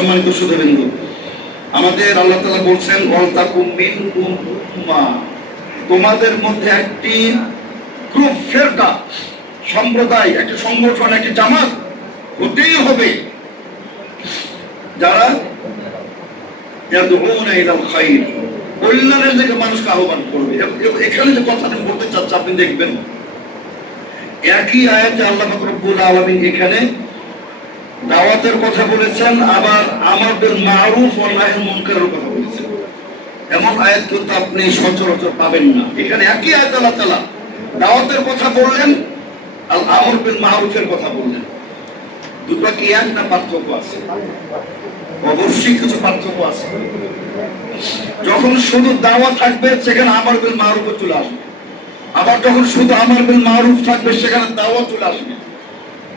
সম্মানিত সুধীবৃন্দ, আমাদের আল্লাহ তাআলা বলছেন ওয়ালতাকুম মিনকুম উম্মাহ, তোমাদের মধ্যে একটি গ্রুপ, ফেরকা, সম্প্রদায়, একটি সংগঠন, একটি জামাত হতেই হবে যারা ইয়াদউনা ইলাল খায়র, কল্যাণের দিকে মানুষকে আহ্বান করবে। এখানে যে কথা আমি বলতে চাচ্ছি আপনি দেখবেন, একই আয়াতে আল্লাহ পাক রব্বুল আলামিন এখানে দাওয়াতের কথা বলেছেন, আবার আমর বিল মারুফ ওয়া নাহি আনিল মুনকারের কথা বলেছেন। এমন আয়াত কিন্তু আপনি সচরাচর পাবেন না। এখানে একই আয়াত আল্লাহ তাআলা দাওয়াতের কথা বললেন, আল আমর বিল মারুফের কথা বললেন। দুটো কি এক না পার্থক্য আছে? অবশ্যই কিছু পার্থক্য আছে। যখন শুধু দাওয়াত থাকবে সেখানে আমর বিল মারুফ চলে আসবে, আবার যখন শুধু আমর বিল মারুফ থাকবে সেখানে দাওয়াত চলে আসবে।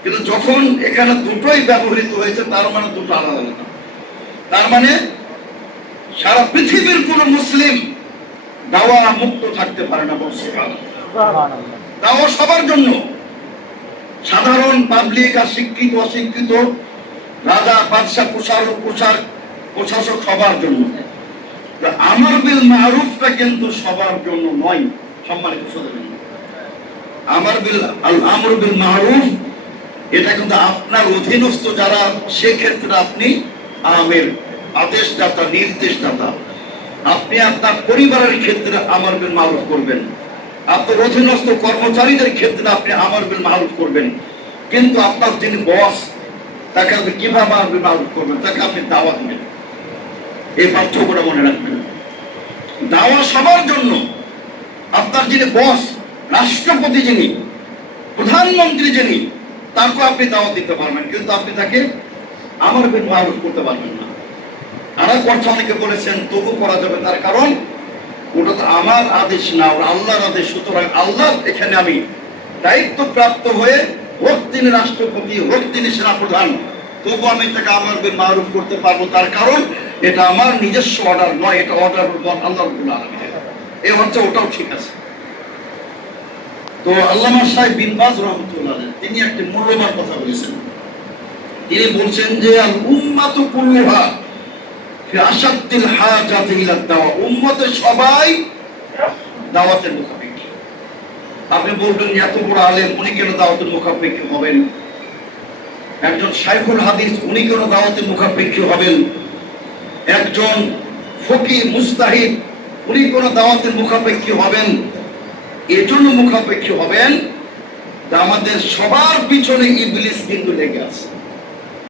কিন্তু যখন এখানে দুটোই ব্যবহৃত হয়েছে তার মানে দুটো আলাদা আলাদা। তার মানে সারা পৃথিবীর কোন মুসলিম দাওয়া মুক্ত থাকতে পারে না। দাওয়া সবার জন্য, সাধারণ পাবলিক আর শিক্ষিত অশিক্ষিত, রাজা বাদশা প্রশাসক সবার জন্য। আমর বিল মারুফটা কিন্তু সবার জন্য নয়। সম্মানিত সুধীবৃন্দ, আমর বিল মারুফ এটা কিন্তু আপনার অধীনস্থ যারা, সেক্ষেত্রে আপনি আমির, আদেশদাতা, নির্দেশদাতা। আপনি আপনার পরিবারের ক্ষেত্রে আমর বিল মারুফ করবেন, আপনার অধীনস্থ কর্মচারীদের ক্ষেত্রে আপনি আমর বিল মারুফ করবেন। কিন্তু আপনার যিনি বস, তাকে আপনি কিভাবে আমর বিল মারুফ করবেন? তাকে আপনি দাওয়াত দেবেন। এই পার্থক্যটা মনে রাখবেন। দাওয়া সবার জন্য। আপনার যিনি বস, রাষ্ট্রপতি যিনি, প্রধানমন্ত্রী যিনি, তাকে আপনি দাওয়াত দিতে পারবেন, কিন্তু আপনি তাকে আমর বিল মারুফ করতে পারবেন না। আর এক কথা অনেকে বলেছেন তবু করা যাবে, তার কারণ ওটা তো আমার আদেশ না, ওটা আল্লাহর আদেশ। সুতরাং আল্লাহ এখানে আমি দায়িত্ব প্রাপ্ত হয়ে, হোক তিনি রাষ্ট্রপতি, হোক তিনি সেনাপ্রধান, তবু আমি তাকে আমর বিল মারুফ করতে পারবো। তার কারণ এটা আমার নিজস্ব অর্ডার নয়, এটা অর্ডার আল্লাহ রাব্বুল আলামিনের। এই হচ্ছে, ওটাও ঠিক আছে। তো আল্লামা সাহেব বিন বাজ রাহমাতুল্লাহ আলাইহি তিনি একটি মূল্যবান কথা বলেছেন। তিনি বলছেন যে আল উম্মাতু কুল্লুহা ফি আশাদ্দিল হাজাতি ইলা দাওয়া, উম্মতের সবাই দাওয়াতের মুখাপেক্ষী। আপনি বলবেন এত বড় আলেম, উনি কেন দাওয়াতের মুখাপেক্ষী হবেন? একজন শাইখুল হাদিস, উনি কেন দাওয়াতের মুখাপেক্ষী হবেন? একজন ফকিহ মুজতাহিদ, উনি কোন দাওয়াতের মুখাপেক্ষী হবেন? এজন্য মুখাপেক্ষী হবেন আমাদের সবার পিছনে ইবলিস কিন্তু লেগে আছে।